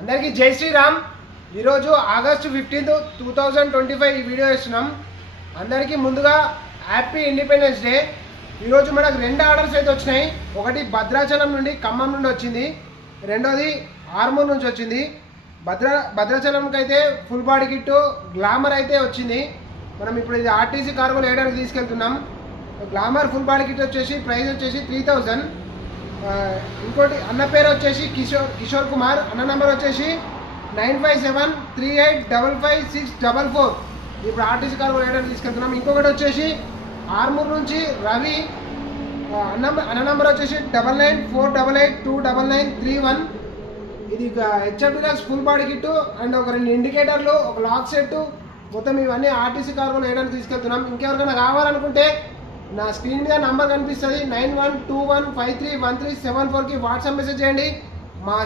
అందరికీ జై శ్రీరామ్. ఈరోజు ఆగస్టు 15, 2025 ఈ వీడియో ఇస్తున్నాం. అందరికీ ముందుగా హ్యాపీ ఇండిపెండెన్స్ డే. ఈరోజు మనకు 2 ఆర్డర్స్ అయితే వచ్చినాయి. ఒకటి భద్రాచలం నుండి, ఖమ్మం నుండి వచ్చింది. రెండోది ఆర్మూర్ నుంచి వచ్చింది. భద్రాచలంకి అయితే ఫుల్ బాడీ కిట్ గ్లామర్ అయితే వచ్చింది. మనం ఇప్పుడు ఇది ఆర్టీసీ కార్గోలో వేయడానికి తీసుకెళ్తున్నాం. గ్లామర్ ఫుల్ బాడీ కిట్ వచ్చేసి ప్రైస్ వచ్చేసి 3000. ఇంకోటి అన్న పేరు వచ్చేసి కిషోర్ కుమార్. అన్న నెంబర్ వచ్చేసి 9573855644. ఇప్పుడు ఆర్టీసీ కార్గో వేయడానికి తీసుకెళ్తున్నాం. ఇంకొకటి వచ్చేసి ఆర్మూర్ నుంచి రవి. అన్న నెంబర్ వచ్చేసి 9948829931. ఇది HF full body kit and ఒక 2 ఇండికేటర్లు, ఒక లాక్ సెట్, మొత్తం ఇవన్నీ ఆర్టీసీ కార్గోలో వేయడానికి తీసుకెళ్తున్నాం. ఇంకెవరికైనా కావాలనుకుంటే నా స్క్రీన్ మీద నంబర్ కనిపిస్తుంది. 9121531374కి వాట్సాప్ మెసేజ్ చేయండి. మా